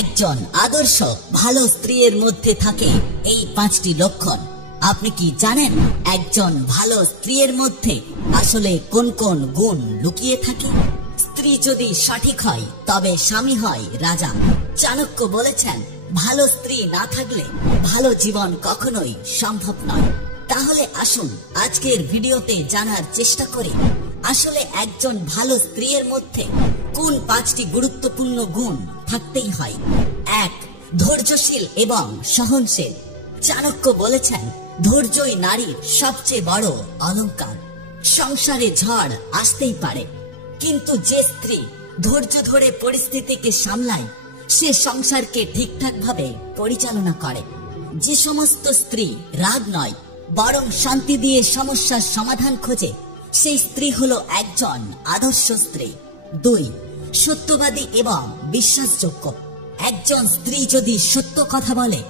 একজন আদর্শ ভালো স্ত্রীর মধ্যে থাকে এই 5টি লক্ষণ। আপনি কি জানেন একজন ভালো স্ত্রীর মধ্যে আসলে কোন কোন গুণ লুকিয়ে থাকে? স্ত্রী যদি সঠিক হয় তবে স্বামী হয় রাজা। চাণক্য বলেছেন, ভালো স্ত্রী না থাকলে ভালো জীবন কখনোই সম্ভব নয়। তাহলে আসুন আজকের ভিডিওতে জানার চেষ্টা করি আসলে একজন ভালো স্ত্রীর মধ্যে কোন 5টি গুরুত্বপূর্ণ গুণ থাকতেই হয়। 1. ধৈর্যশীল এবং সহনশীল। চাণক্য বলেছেন, ধৈর্যই নারীর সবচেয়ে বড় অলংকার। সংসারে ঝড় আসতেই পারে, কিন্তু যে স্ত্রী ধৈর্য ধরে পরিস্থিতিকে সামলায় সে সংসারকে ঠিকঠাক ভাবে পরিচালনা করে। যে সমস্ত স্ত্রী রাগ নয় বরং শান্তি দিয়ে সমস্যার সমাধান খোঁজে সেই স্ত্রী হলো একজন আদর্শ স্ত্রী। 2. সত্যবাদী এবং বিশ্বাসযোগ্য। একজন স্ত্রী যদি সত্য কথা বলে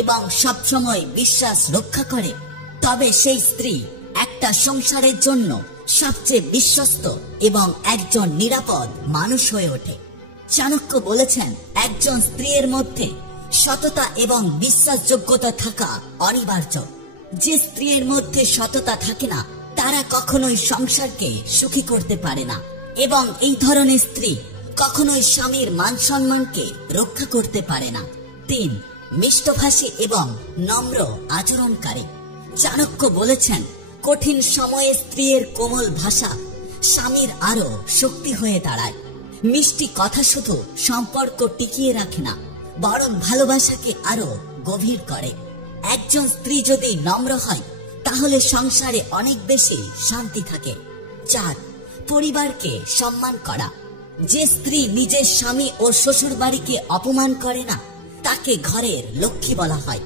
এবং সবসময় বিশ্বাস রক্ষা করে তবে সেই স্ত্রী একটা সংসারের জন্য সবচেয়ে বিশ্বস্ত এবং একজন নিরাপদ মানুষ হয়ে ওঠে। চাণক্য বলেছেন, একজন স্ত্রীর মধ্যে সততা এবং বিশ্বাসযোগ্যতা থাকা অনিবার্য। যে স্ত্রীর মধ্যে সততা থাকে না তারা কখনোই সংসারকে সুখী করতে পারে না এবং এই ধরনের স্ত্রী কখনোই স্বামীর মান সম্মানকে রক্ষা করতে পারে না। 3. মিষ্টভাষী এবং নম্র আচরণকারী। চাণক্য বলেছেন, কঠিন সময়ে স্ত্রীর কোমল ভাষা স্বামীর আরো শক্তি হয়ে দাঁড়ায়। মিষ্টি কথা শুধু সম্পর্ক টিকিয়ে রাখে না বরং ভালোবাসাকে আরো গভীর করে। একজন স্ত্রী যদি নম্র হয় তাহলে সংসারে অনেক বেশি শান্তি থাকে। 4. পরিবারকে সম্মান করা। যে স্ত্রী নিজের স্বামী ও শ্বশুর বাড়িকে অপমান করে না তাকে ঘরের লক্ষ্মী বলা হয়।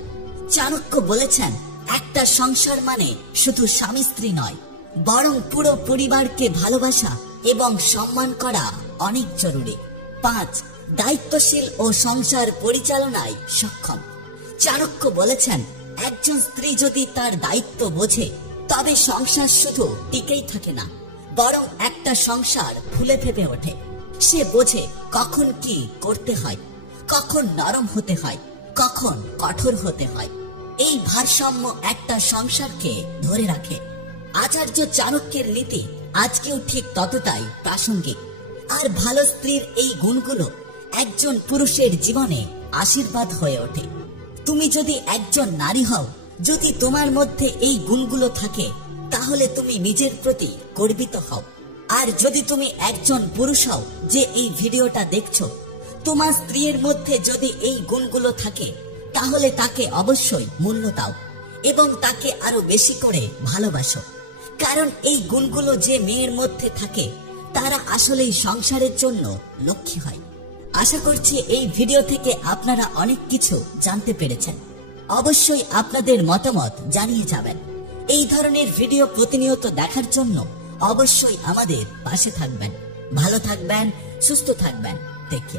চাণক্য বলেছেন, একটা সংসার মানে শুধু স্বামী স্ত্রী নয় বরং পুরো পরিবারকে ভালোবাসা এবং সম্মান করা অনেক জরুরি। 5. দায়িত্বশীল ও সংসার পরিচালনায় সক্ষম। চাণক্য বলেছেন, একজন স্ত্রী যদি তার দায়িত্ব বোঝে তবে সংসার শুধু টিকেই থাকে না বরং একটা সংসার ফুলে ফেপে ওঠে। সে বোঝে কখন কি করতে হয়, কখন নরম হতে হয়, কখন কঠোর হতে হয়। এই ভারসাম্য একটা সংসারকে ধরে রাখে। আচার্য চাণক্যের নীতি আজকেও ঠিক ততটাই প্রাসঙ্গিক। আর ভালো স্ত্রীর এই গুণগুলো একজন পুরুষের জীবনে আশীর্বাদ হয়ে ওঠে। তুমি যদি একজন নারী হও, যদি তোমার মধ্যে এই গুণগুলো থাকে তাহলে তুমি নিজের প্রতি গর্বিত হও। আর যদি তুমি একজন পুরুষ হও যে এই ভিডিওটা দেখছো, তোমার স্ত্রীর মধ্যে যদি এই গুণগুলো থাকে তাহলে তাকে অবশ্যই মূল্য দাও এবং তাকে আরো বেশি করে ভালোবাসো। কারণ এই গুণগুলো যে মেয়ের মধ্যে থাকে তারা আসলেই সংসারের জন্য লক্ষ্মী হয়। আশা করছি এই ভিডিও থেকে আপনারা অনেক কিছু জানতে পেরেছেন। অবশ্যই আপনাদের মতামত জানিয়ে যাবেন। এই ধরনের ভিডিও প্রতিনিয়ত দেখার জন্য অবশ্যই আমাদের পাশে থাকবেন। ভালো থাকবেন, সুস্থ থাকবেন। Take care.